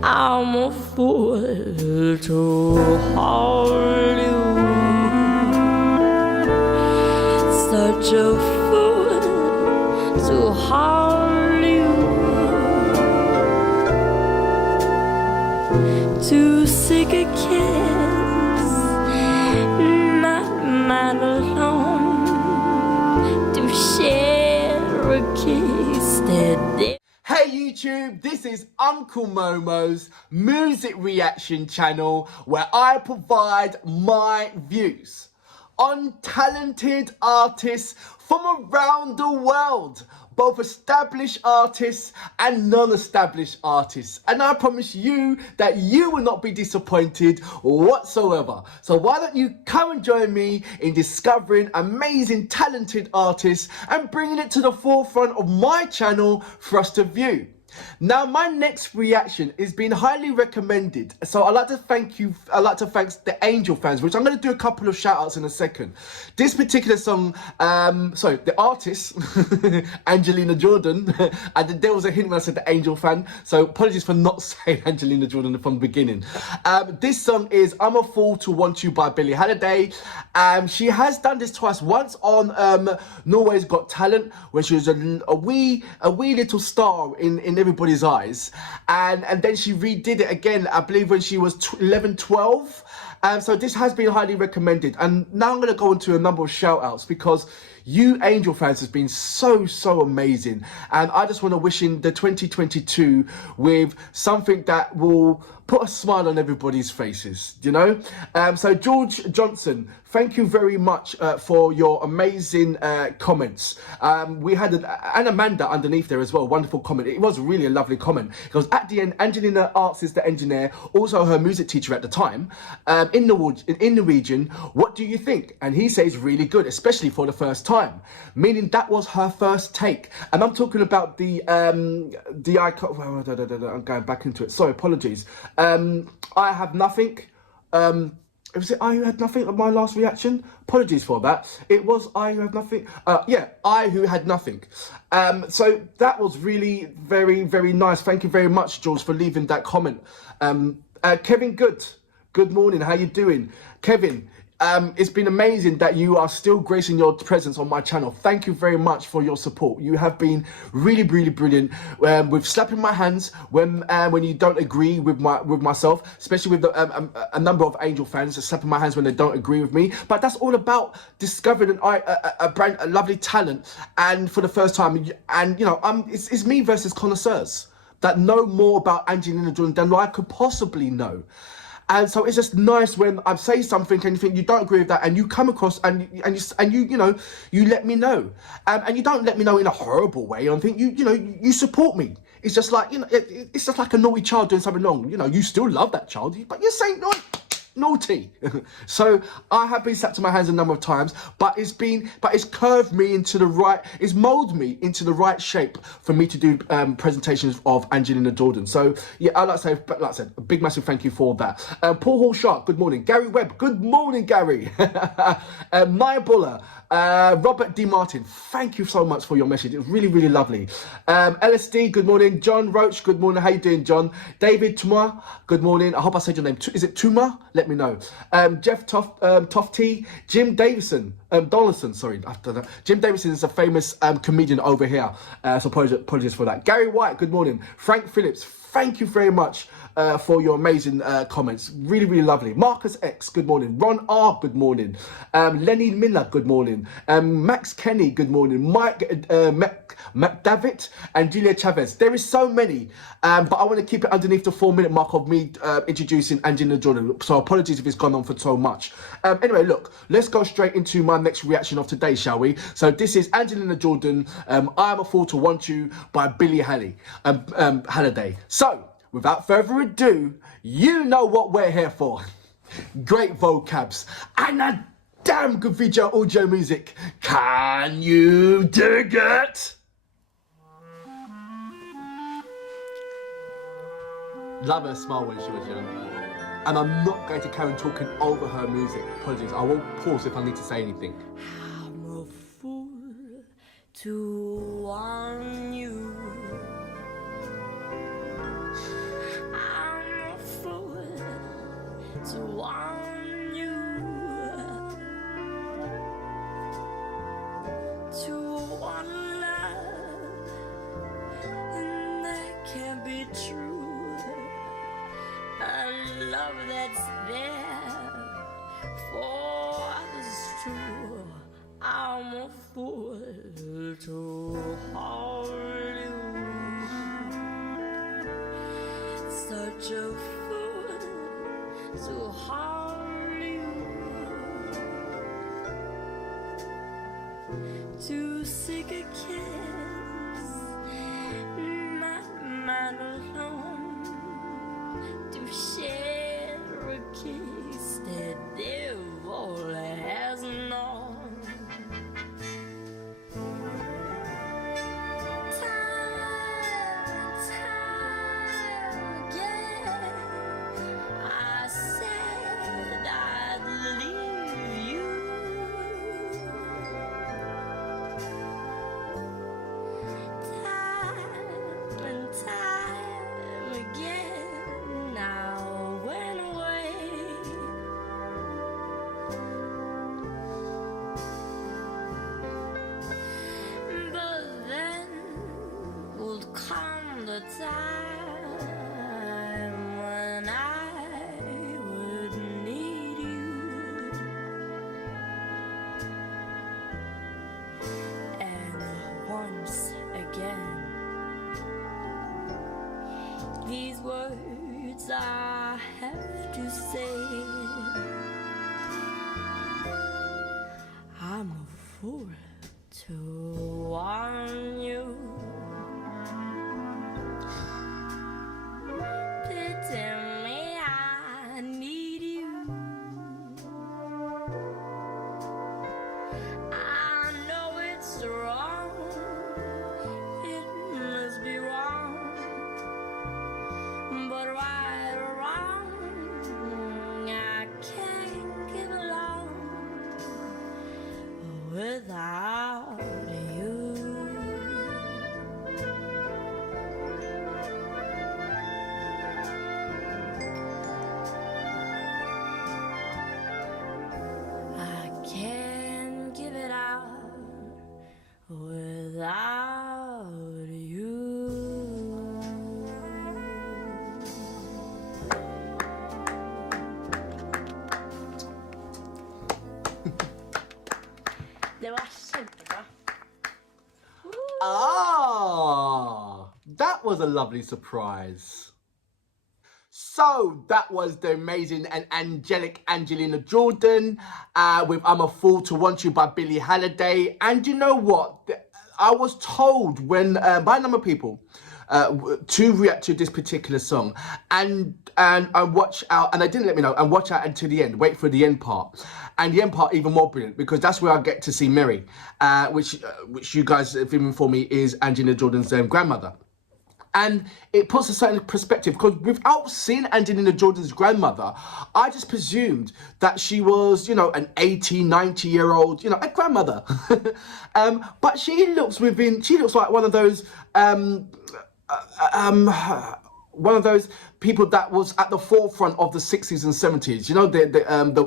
I'm a fool to hold you. Such a fool to hold you. To seek a kiss, not mine alone. To share a kiss that. Hey YouTube, this is Uncle Momo's music reaction channel where I provide my views on talented artists from around the world, both established artists and non-established artists. And I promise you that you will not be disappointed whatsoever. So why don't you come and join me in discovering amazing talented artists and bringing it to the forefront of my channel for us to view. Now, my next reaction is being highly recommended. So I'd like to thank you. I'd like to thank the Angel fans, which I'm going to do a couple of shout outs in a second. This particular song, the artist, Angelina Jordan, and there was a hint when I said the Angel fan. So apologies for not saying Angelina Jordan from the beginning. This song is I'm a Fool to Want You by Billie Holiday. She has done this twice. Once on Norway's Got Talent, when she was a wee little star in everybody's eyes, and then she redid it again, I believe when she was 11, 12. So this has been highly recommended, and now I'm going to go into a number of shout outs because you Angel fans has been so amazing, and I just want to wish in the 2022 with something that will put a smile on everybody's faces, you know. So George Johnson, thank you very much for your amazing comments. We had and Amanda underneath there as well, wonderful comment. It was really a lovely comment because at the end, Angelina asks the engineer, also her music teacher at the time, in the region, what do you think? And he says really good, especially for the first time, meaning that was her first take. And I'm talking about the icon. I'm going back into it. Sorry, apologies. I Have Nothing. Was it I Who Had Nothing of my last reaction? Apologies for that. It was I Who Had Nothing. Yeah, I Who Had Nothing. So that was really very nice. Thank you very much, George, for leaving that comment. Kevin good morning. How you doing, Kevin? It's been amazing that you are still gracing your presence on my channel. Thank you very much for your support. You have been really brilliant with slapping my hands when you don't agree with myself, especially with a number of Angel fans slapping my hands when they don't agree with me. But that's all about discovering a lovely talent, and for the first time, and you know, it's me versus connoisseurs that know more about Angelina Jordan than I could possibly know. And so it's just nice when I say something and you think you don't agree with that, and you come across and you let me know, and you don't let me know in a horrible way. I think you support me. It's just like, you know, it's just like a naughty child doing something wrong. You know, you still love that child, but you're saying naughty. So I have been slapped to my hands a number of times, but it's curved me into the right, it's molded me into the right shape for me to do presentations of Angelina Jordan. So yeah, like I said, a big massive thank you for that. Paul Hall Shark, good morning. Gary Webb, good morning, Gary. Maya Buller, Robert D. Martin, thank you so much for your message. It was really lovely. LSD, good morning. John Roach, good morning. How you doing, John? David Tuma, good morning. I hope I said your name. Is it Tuma? Let me know. Jeff Tofty, Jim Davison, Donaldson, sorry. Jim Davison is a famous comedian over here. So apologies for that. Gary White, good morning. Frank Phillips, thank you very much for your amazing comments. Really lovely. Marcus X, good morning. Ron R, good morning. Lenny Miller, good morning. Max Kenny, good morning. Mike McDavitt and Julia Chavez. There is so many, but I want to keep it underneath the 4-minute mark of me introducing Angelina Jordan. So apologies if it's gone on for so much. Anyway, look, let's go straight into my next reaction of today, shall we? So this is Angelina Jordan, I Am a Fool to Want You by Billie Holiday. So, without further ado, you know what we're here for. Great vocabs and a damn good video audio music. Can you dig it? Love her smile when she was young. And I'm not going to carry on talking over her music. Apologies, I will pause if I need to say anything. I'm a fool to want you. I'm to warn you, to one love, and that can't be true. A love that's there for others too. I'm a fool to hold you, such a fool to hold you, to seek a kiss, not mine alone, to share a kiss that devil has known. Come the time when I would need you, and once again these words I have to say. I'm a fool to warn you. Tell me I need you. I know it's wrong. It must be wrong. But right or wrong, I can't get along without you. Without you. Det var kjempebra. That was a lovely surprise. So that was the amazing and angelic Angelina Jordan with I'm a Fool to Want You by Billie Holiday. And you know what? I was told when by a number of people to react to this particular song, and watch out, and they didn't let me know, and watch out until the end, wait for the end part. And the end part even more brilliant, because that's where I get to see Mary, which you guys have informed me is Angelina Jordan's grandmother. And it puts a certain perspective, because without seeing Angelina Jordan's grandmother, I just presumed that she was, an 80, 90-year-old, a grandmother. But she looks like one of those, people that was at the forefront of the 60s and 70s,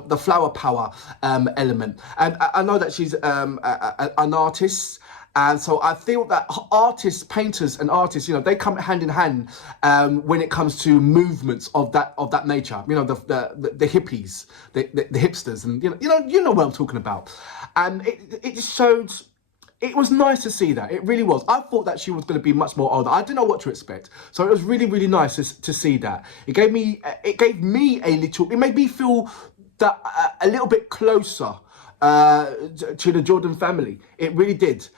the flower power element. And I know that she's an artist. And so I feel that painters and artists, they come hand in hand when it comes to movements of that nature. The hippies, the hipsters, and you know what I'm talking about. And it just showed. It was nice to see that. It really was. I thought that she was going to be much more older. I didn't know what to expect. So it was really, really nice to see that. It made me feel that a little bit closer to the Jordan family. It really did.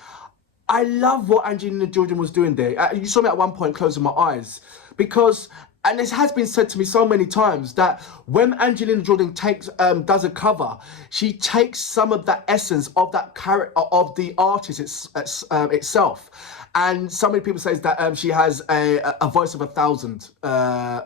I love what Angelina Jordan was doing there. You saw me at one point closing my eyes, because, and this has been said to me so many times, that when Angelina Jordan does a cover, she takes some of that essence of that character of the artist itself. And so many people say that she has a voice of 1,000. A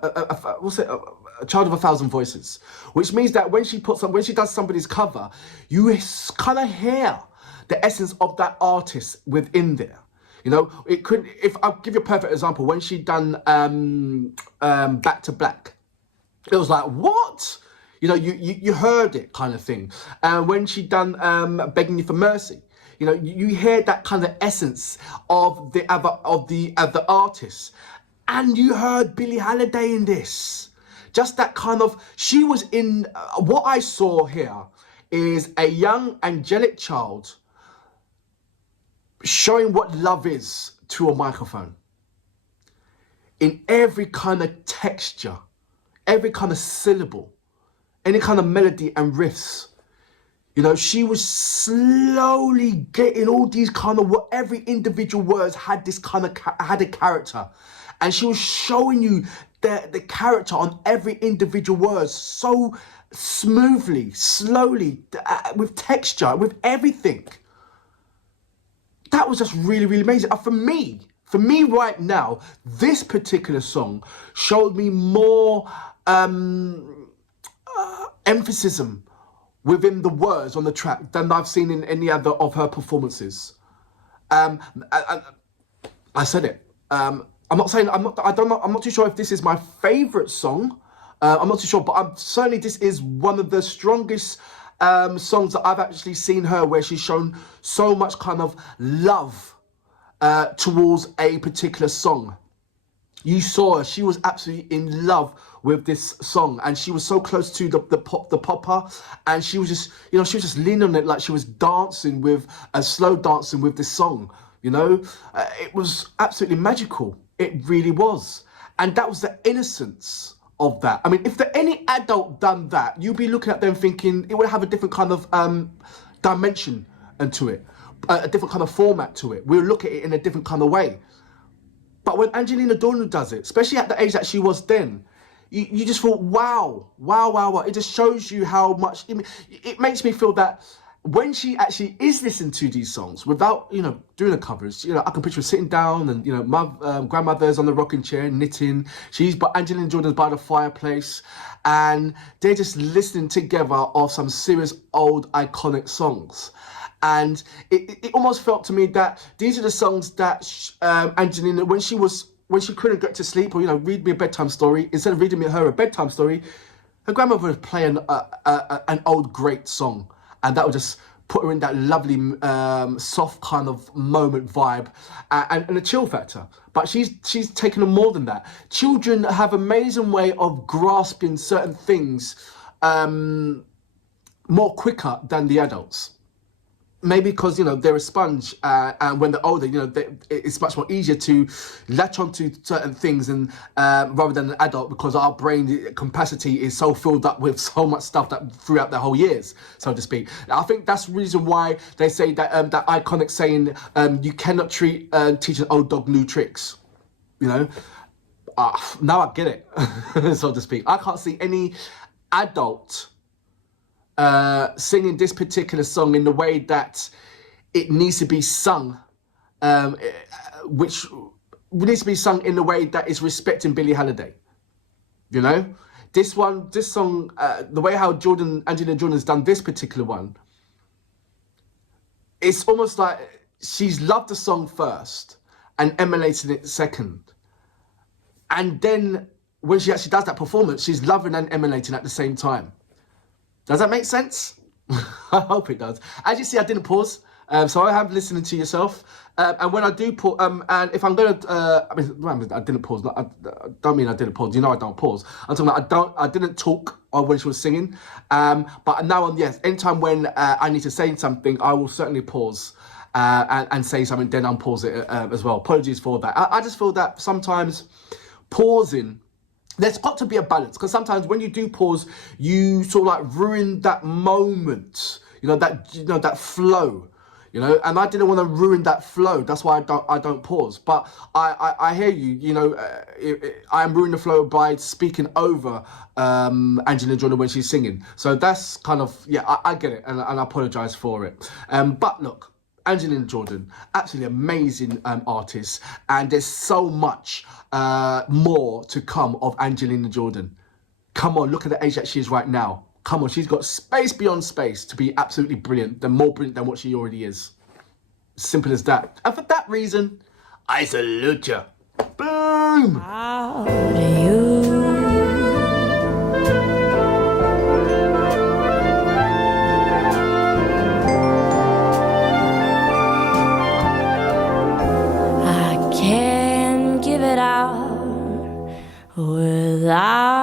child of 1,000 voices, which means that when she does somebody's cover, you kind of hear the essence of that artist within there. It could. If I'll give you a perfect example, when she done Back to Black, it was like, what? You know, you heard it kind of thing. And when she done Begging You for Mercy, you know, you hear that kind of essence of the other artists. And you heard Billie Holiday in this. Just that kind of, she was in, what I saw here is a young angelic child showing what love is to a microphone. In every kind of texture, every kind of syllable, any kind of melody and riffs. You know, she was slowly getting all these kind of, what every individual words had this kind of, had a character. And she was showing you the character on every individual word so smoothly, slowly, with texture, with everything. That was just really, really amazing. For me right now, this particular song showed me more emphasis within the words on the track than I've seen in any other of her performances. I said it. I'm not too sure if this is my favorite song. I'm not too sure, but certainly this is one of the strongest songs that I've actually seen her, where she's shown so much kind of love towards a particular song. You saw her, she was absolutely in love with this song, and she was so close to the popper, and she was just, you know, she was just leaning on it like she was dancing with, slow dancing with this song, you know. It was absolutely magical. It really was. And that was the innocence of that. I mean, if any adult done that, you'd be looking at them thinking it would have a different kind of dimension into it, a different kind of format to it. We'll look at it in a different kind of way. But when Angelina Jolie does it, especially at the age that she was then, you just thought, wow. It just shows you how much, it makes me feel that when she actually is listening to these songs without, you know, doing the covers, you know, I can picture her sitting down and, you know, my grandmother's on the rocking chair knitting. Angelina Jolie's by the fireplace, and they're just listening together of some serious old iconic songs. And it almost felt to me that these are the songs that Angelina, when she couldn't get to sleep, or, you know, read me a bedtime story, instead of reading her a bedtime story, her grandmother would play an old great song, and that would just put her in that lovely soft kind of moment vibe and a chill factor. But she's taken on more than that. Children have an amazing way of grasping certain things more quicker than the adults. Maybe because, you know, they're a sponge, and when they're older, you know, it's much more easier to latch onto certain things, and rather than an adult, because our brain capacity is so filled up with so much stuff that throughout the whole years, so to speak. I think that's the reason why they say that that iconic saying, you cannot teach an old dog new tricks. You know, now I get it, so to speak. I can't see any adult singing this particular song in the way that it needs to be sung, which needs to be sung in the way that is respecting Billie Holiday. You know, this song, the way how Angelina Jolie has done this particular one, it's almost like she's loved the song first and emulated it second, and then when she actually does that performance, she's loving and emulating at the same time. Does that make sense? I hope it does. As you see, I didn't pause, so I have listening to yourself. And when I do pause, and if I'm going to, I didn't pause. I don't mean I didn't pause. You know I don't pause. I'm talking about I didn't talk when she was singing. But now on, yes, anytime when I need to say something, I will certainly pause and say something. Then I'll pause it as well. Apologies for that. I just feel that sometimes pausing, there's got to be a balance, because sometimes when you do pause, you sort of like ruin that moment, that flow, and I didn't want to ruin that flow. That's why I don't pause. But I hear you, I'm ruining the flow by speaking over Angelina Jolie when she's singing. So that's kind of, I get it, and I apologize for it. But look, Angelina Jolie, absolutely amazing artist, and there's so much more to come of Angelina Jolie. Come on, look at the age that she is right now. Come on, she's got space beyond space to be absolutely brilliant, more brilliant than what she already is. Simple as that. And for that reason, I salute you. Boom! How do you without